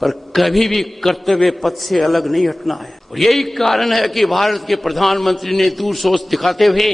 पर कभी भी कर्तव्य पथ से अलग नहीं हटना है। और यही कारण है कि भारत के प्रधानमंत्री ने दूर सोच दिखाते हुए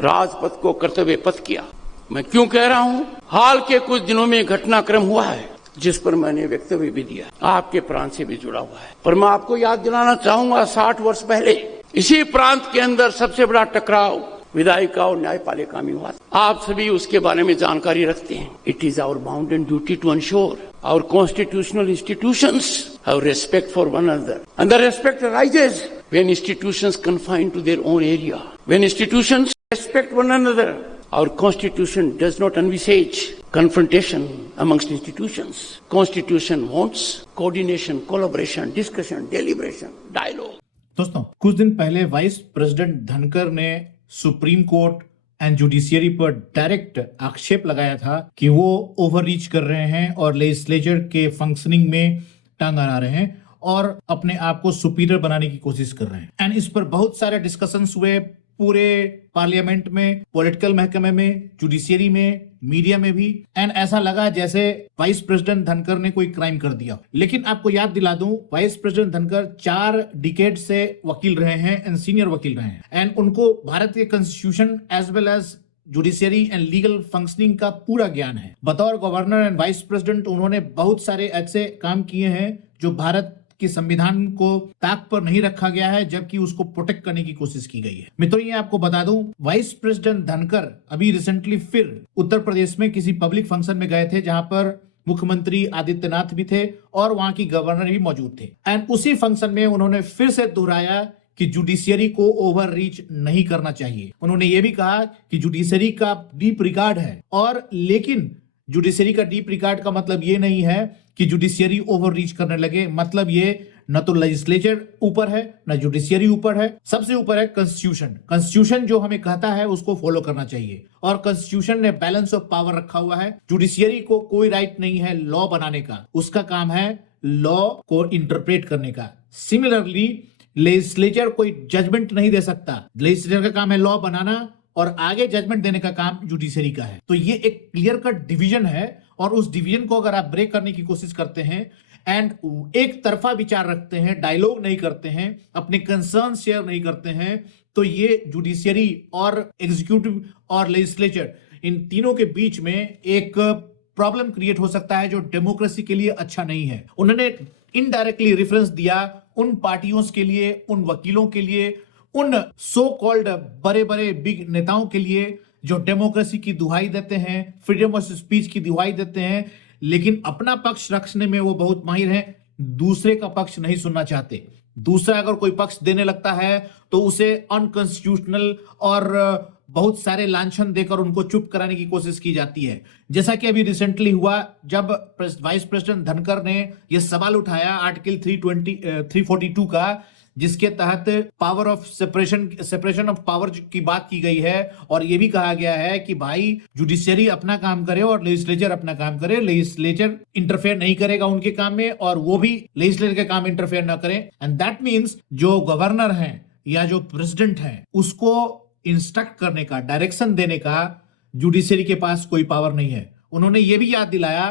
राजपथ को कर्तव्य पथ किया। मैं क्यों कह रहा हूं? हाल के कुछ दिनों में घटनाक्रम हुआ है जिस पर मैंने वक्तव्य भी दिया, आपके प्रांत से भी जुड़ा हुआ है। पर मैं आपको याद दिलाना चाहूंगा, 60 वर्ष पहले इसी प्रांत के अंदर सबसे बड़ा टकराव विधायिका और न्यायपालिका में हुआ। आप सभी उसके बारे में जानकारी रखते हैं। It is our bounded duty to ensure our constitutional institutions have respect for one another. And the respect arises when institutions confine to their own area. When institutions respect one another, our constitution does not envisage confrontation amongst institutions. Constitution wants coordination, collaboration, discussion, deliberation, dialogue. दोस्तों, कुछ दिन पहले vice president Dhankhar ने supreme court and judiciary पर direct आक्षेप लगाया था कि वो ओवररीच कर रहे हैं और लेजिस्लेचर के फंक्शनिंग में टांग अड़ा रहे हैं और अपने आप को सुपीरियर बनाने की कोशिश कर रहे हैं। एंड इस पर बहुत सारे डिस्कशंस हुए पूरे पार्लियामेंट में, पॉलिटिकल महकमे में, जुडिशियरी में, मीडिया में भी। एंड ऐसा लगा जैसे वाइस प्रेसिडेंट धनखड़ ने कोई क्राइम कर दिया। लेकिन आपको याद दिला दूं, वाइस प्रेसिडेंट धनखड़ 4 डिकेड से वकील रहे हैं एंड सीनियर वकील रहे हैं। एंड उनको भारत के constitution as well as judiciary and legal functioning का पूरा ज्ञान है। बतौर गवर्नर एंड वाइस प्रेसिडेंट उन्होंने बहुत सारे ऐसे काम किए हैं जो भारत कि संविधान को ताक पर नहीं रखा गया है, जबकि उसको प्रोटेक्ट करने की कोशिश की गई है। मित्रों, ये आपको बता दूं, वाइस प्रेसिडेंट धनखड़ अभी रिसेंटली फिर उत्तर प्रदेश में किसी पब्लिक फंक्शन में गए थे जहां पर मुख्यमंत्री आदित्यनाथ भी थे और वहां की गवर्नर भी मौजूद थे। एंड उसी फंक्शन में उन्होंने फिर से दोहराया कि जुडिशियरी को ओवर रीच नहीं करना चाहिए। उन्होंने ये भी कहा कि जुडिशियरी का डीप रिकॉर्ड है, और लेकिन जुडिशियरी का डीप रिकॉर्ड का मतलब ये नहीं है कि जुडिशियरी ओवर रीच करने लगे। मतलब ये न तो लेजिस्लेचर ऊपर है, न जुडिशियरी ऊपर है, सबसे ऊपर है कॉन्स्टिट्यूशन। कॉन्स्टिट्यूशन जो हमें कहता है उसको फॉलो करना चाहिए, और कॉन्स्टिट्यूशन ने बैलेंस ऑफ पावर रखा हुआ है। जुडिशियरी को कोई राइट नहीं है लॉ बनाने का, उसका काम है लॉ को इंटरप्रेट करने का। सिमिलरली लेजिस्लेचर कोई जजमेंट नहीं दे सकता, लेजिस्लेचर का काम है लॉ बनाना और आगे जजमेंट देने का काम जुडिशरी का है। तो ये एक क्लियर कट डिवीजन है, और उस डिवीजन को अगर आप ब्रेक करने की कोशिश करते हैं एंड एक तरफा विचार रखते हैं, डायलॉग नहीं करते हैं, अपने कंसर्न शेयर नहीं करते हैं, तो ये जुडिशियरी और एग्जीक्यूटिव और लेजिस्लेचर इन तीनों के बीच में एक प्रॉब्लम क्रिएट हो सकता है जो डेमोक्रेसी के लिए अच्छा नहीं है। उन्होंने इनडायरेक्टली रेफरेंस दिया उन पार्टियों के लिए, उन वकीलों के लिए, उन सो कॉल्ड बड़े बड़े बिग नेताओं के लिए जो डेमोक्रेसी की दुहाई देते हैं, फ्रीडम ऑफ स्पीच की दुहाई देते हैं, लेकिन अपना पक्ष रखने में वो बहुत माहिर हैं, दूसरे का पक्ष नहीं सुनना चाहते। दूसरा अगर कोई पक्ष देने लगता है तो उसे अनकॉन्स्टिट्यूशनल और बहुत सारे लांछन देकर उनको चुप कराने की कोशिश की जाती है। जैसा कि अभी रिसेंटली हुआ जब वाइस प्रेसिडेंट धनखड़ ने यह सवाल उठाया आर्टिकल 342 का, जिसके तहत power of separation of power की बात की गई है, और यह भी कहा गया है कि भाई जुडिशियरी अपना काम करे और लेजिस्लेचर अपना काम करे। लेजिस्लेचर इंटरफेयर नहीं करेगा उनके काम में, और वो भी लेजिस्लेचर के काम इंटरफेयर ना करें। एंड दैट मीन्स जो गवर्नर हैं या जो प्रेसिडेंट हैं उसको इंस्ट्रक्ट करने का, डायरेक्शन देने का जुडिशियरी के पास कोई पावर नहीं है। उन्होंने ये भी याद दिलाया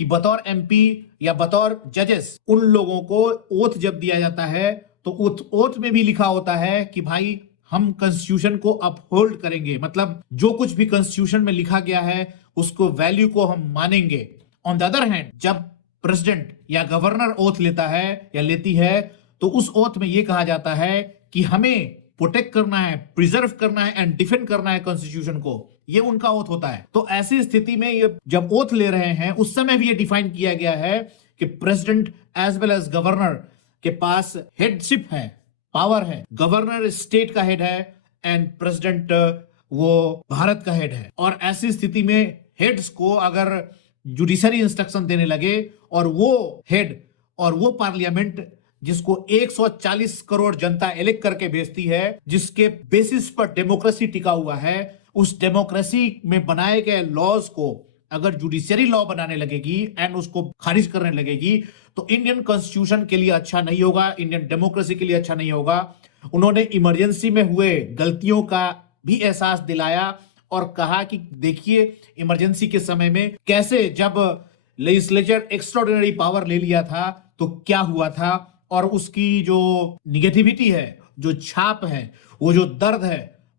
कि बतौर एमपी या बतौर जजेस उन लोगों को ओथ जब दिया जाता है तो ओथ में भी लिखा होता है कि भाई हम कॉन्स्टिट्यूशन को अपहोल्ड करेंगे, मतलब जो कुछ भी कॉन्स्टिट्यूशन में लिखा गया है उसको वैल्यू को हम मानेंगे। ऑन द अदर हैंड जब प्रेसिडेंट या गवर्नर ओथ लेता है या लेती है तो उस ओथ में यह कहा जाता है कि हमें प्रोटेक्ट करना है, प्रिजर्व करना है एंड डिफेंड करना है कॉन्स्टिट्यूशन को। ये उनका ओथ होता है। तो ऐसी स्थिति में ये जब ओथ ले रहे हैं उस समय भी ये डिफाइन किया गया है कि president as well as governor के पास हेडशिप है, पावर है। गवर्नर स्टेट का हेड है एंड प्रेसिडेंट वो भारत का हेड है। और ऐसी स्थिति में हेड्स को अगर जुडिशरी इंस्ट्रक्शन देने लगे और वो हेड और वो पार्लियामेंट जिसको 140 करोड़ जनता इलेक्ट करके भेजती है, जिसके बेसिस पर डेमोक्रेसी टिका हुआ है, उस डेमोक्रेसी में बनाए गए लॉज को अगर जुडिशियरी लॉ बनाने लगेगी एंड उसको खारिज करने लगेगी तो इंडियन कॉन्स्टिट्यूशन के लिए अच्छा नहीं होगा, इंडियन डेमोक्रेसी के लिए अच्छा नहीं होगा। उन्होंने इमरजेंसी में हुए गलतियों का भी एहसास दिलाया और कहा कि देखिए इमरजेंसी के समय में कैसे जब लेजिस्लेचर एक्स्ट्राऑर्डिनरी पावर ले लिया था तो क्या हुआ था, और उसकी जो निगेटिविटी है, जो छाप है, वो जो दर्द है,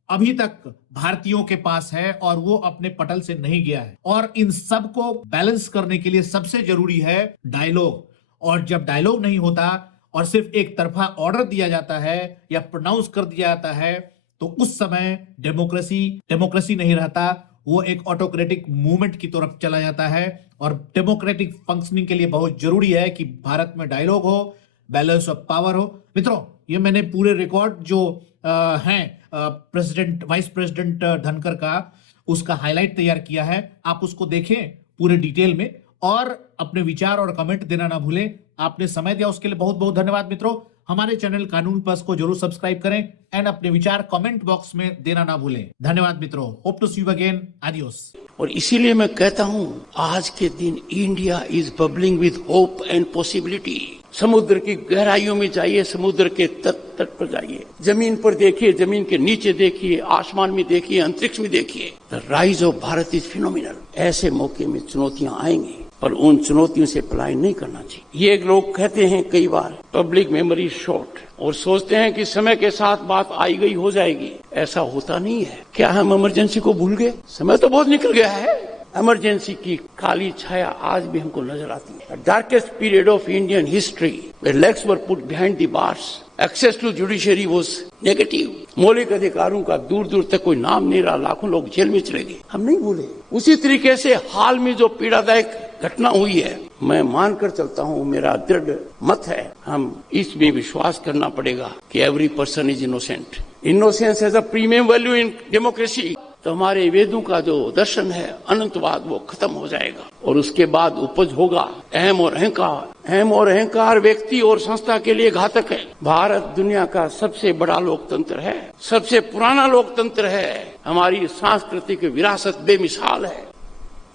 अभी तक भारतीयों के पास है और वो अपने पटल से नहीं गया है। और इन सब को बैलेंस करने के लिए सबसे जरूरी है डायलॉग। और जब डायलॉग नहीं होता और सिर्फ एक तरफा ऑर्डर दिया जाता है या प्रोनाउंस कर दिया जाता है, तो उस समय डेमोक्रेसी नहीं रहता, वो एक ऑटोक्रेटिक मूवमेंट की तरफ चला जाता है। और डेमोक्रेटिक फंक्शनिंग के लिए बहुत जरूरी है कि भारत में डायलॉग हो, बैलेंस ऑफ पावर हो। मित्रों, ये मैंने पूरे रिकॉर्ड जो हैं वाइस प्रेसिडेंट धनखड़ का, उसका हाईलाइट तैयार किया है। आप उसको देखें पूरे डिटेल में और अपने विचार और कमेंट देना ना भूलें। आपने समय दिया उसके लिए बहुत बहुत धन्यवाद। मित्रों, हमारे चैनल कानून प्लस को जरूर सब्सक्राइब करें एंड अपने विचार कमेंट बॉक्स में देना ना भूलें। धन्यवाद मित्रों, hope to see you again, adios. और इसीलिए मैं कहता हूं, आज के दिन India is bubbling with hope and possibility. समुद्र की गहराइयों में जाइए, समुद्र के तट पर जाइए, जमीन पर देखिए, जमीन के नीचे देखिए, आसमान में देखिए, अंतरिक्ष में देखिए। The rise of Bharat is phenomenal. ऐसे मौके में चुनौतियां आएंगी, पर उन चुनौतियों से पलायन नहीं करना चाहिए। ये लोग कहते हैं कई बार, पब्लिक मेमोरी शॉर्ट, और सोचते हैं कि समय के साथ बात आई गई हो जाएगी। ऐसा होता नहीं है। क्या हम इमरजेंसी को भूल गए? समय तो बहुत निकल गया है। इमरजेंसी की काली छाया आज भी हमको नजर आती है। Darkest period of Indian history, where legs were put behind the bars, access to judiciary was negative। मौलिक अधिकारों का दूर दूर तक कोई नाम नहीं रहा, लाखों लोग जेल में चले गए। हम नहीं भूले। उसी तरीके से हाल में जो पीड़ादायक घटना हुई है, मैं मानकर चलता हूं, मेरा दृढ़ मत है, हम इसमें विश्वास करना पड़ेगा कि every person is innocent. Innocence has a premium value in democracy. तो हमारे वेदों का जो दर्शन है अनंतवाद, वो खत्म हो जाएगा और उसके बाद उपज होगा अहम और अहंकार। अहम और अहंकार व्यक्ति और संस्था के लिए घातक है। भारत दुनिया का सबसे बड़ा लोकतंत्र है, सबसे पुराना लोकतंत्र है। हमारी सांस्कृतिक विरासत बेमिसाल है।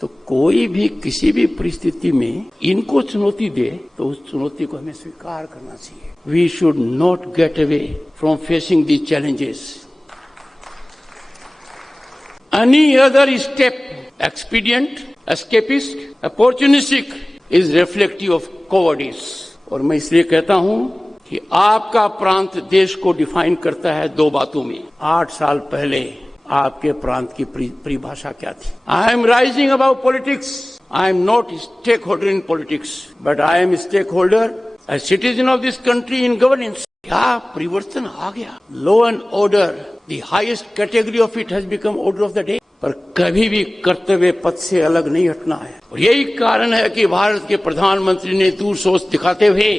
तो कोई भी किसी भी परिस्थिति में इनको चुनौती दे तो उस चुनौती को हमें स्वीकार करना चाहिए। We should not get away from facing the challenges. Any other step, expedient, escapist, opportunistic, is reflective of cowardice। और मैं इसलिए कहता हूं कि आपका प्रांत देश को डिफाइन करता है दो बातों में। 8 साल पहले आपके प्रांत की परिभाषा क्या थी? I am rising about politics. I am not stakeholder in politics, but I am stakeholder as citizen of this country in governance. क्या परिवर्तन आ गया? Law and order, the highest category of it has become order of the day. पर कभी भी कर्तव्य पथ से अलग नहीं हटना है। और यही कारण है कि भारत के प्रधानमंत्री ने दूर सोच दिखाते हुए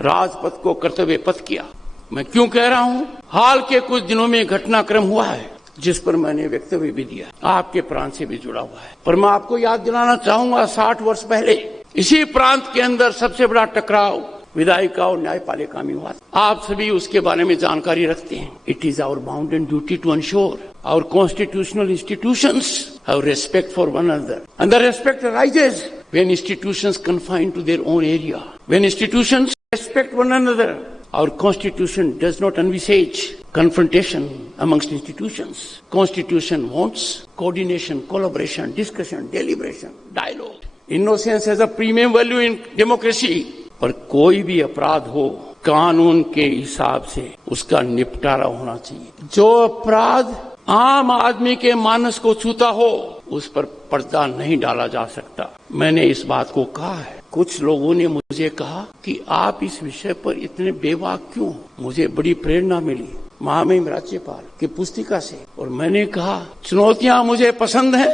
राजपथ को कर्तव्य पथ किया। मैं क्यों कह रहा हूं? हाल के कुछ दिनों में घटनाक्रम हुआ है जिस पर मैंने वक्तव्य भी दिया, आपके प्रांत से भी जुड़ा हुआ है। पर मैं आपको याद दिलाना चाहूंगा, 60 वर्ष पहले इसी प्रांत के अंदर सबसे बड़ा टकराव विधायिका और न्यायपालिका में हुआ। आप सभी उसके बारे में जानकारी रखते हैं। It is our bound and duty to ensure our constitutional institutions have respect for one another, and the respect arises when institutions confine to their own area. When institutions respect one another, our constitution does not envisage confrontation amongst institutions. Constitution wants coordination, collaboration, discussion, deliberation, dialogue. Innocence has a premium value in democracy। पर कोई भी अपराध हो, कानून के हिसाब से उसका निपटारा होना चाहिए। जो अपराध आम आदमी के मानस को छूता हो, उस पर पर्दा नहीं डाला जा सकता। मैंने इस बात को कहा है। कुछ लोगों ने मुझे कहा कि आप इस विषय पर इतने बेबाक क्यों? मुझे बड़ी प्रेरणा मिली महामहिम राज्यपाल की पुस्तिका से, और मैंने कहा चुनौतियां मुझे पसंद है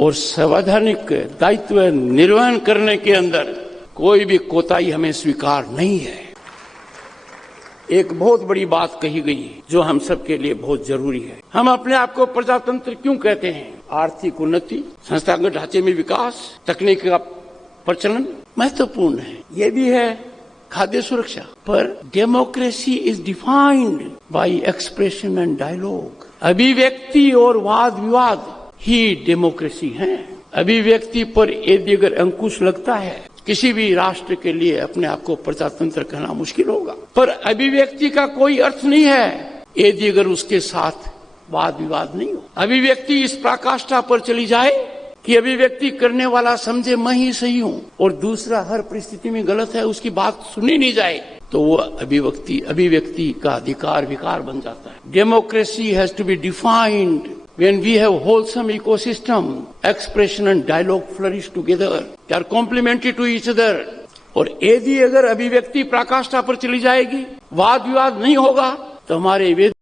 और संवैधानिक दायित्व निर्वहन करने के अंदर कोई भी कोताही हमें स्वीकार नहीं है। एक बहुत बड़ी बात कही गई जो हम सब के लिए बहुत जरूरी है। हम अपने आप को प्रजातंत्र क्यों कहते हैं? आर्थिक उन्नति, संस्थागत ढांचे में विकास, तकनीक का प्रचलन महत्वपूर्ण है। ये भी है खाद्य सुरक्षा। पर democracy is defined by expression and dialogue. अभिव्यक्ति और वाद विवाद ही डेमोक्रेसी है। अभिव्यक्ति पर यदि अगर अंकुश लगता है, किसी भी राष्ट्र के लिए अपने आप को प्रजातंत्र कहना मुश्किल होगा। पर अभिव्यक्ति का कोई अर्थ नहीं है यदि अगर उसके साथ वाद विवाद नहीं हो। अभिव्यक्ति इस पराकाष्ठा पर चली जाए कि अभिव्यक्ति करने वाला समझे मैं ही सही हूं और दूसरा हर परिस्थिति में गलत है, उसकी बात सुनी नहीं जाए, तो वो अभिव्यक्ति का अधिकार विकार बन जाता है। Democracy has to be defined when we have wholesome ecosystem, expression and dialogue flourish together, they are complementary to each other। और यदि अगर अभिव्यक्ति पराकाष्ठा पर चली जाएगी, वाद विवाद नहीं होगा, तो हमारे वेद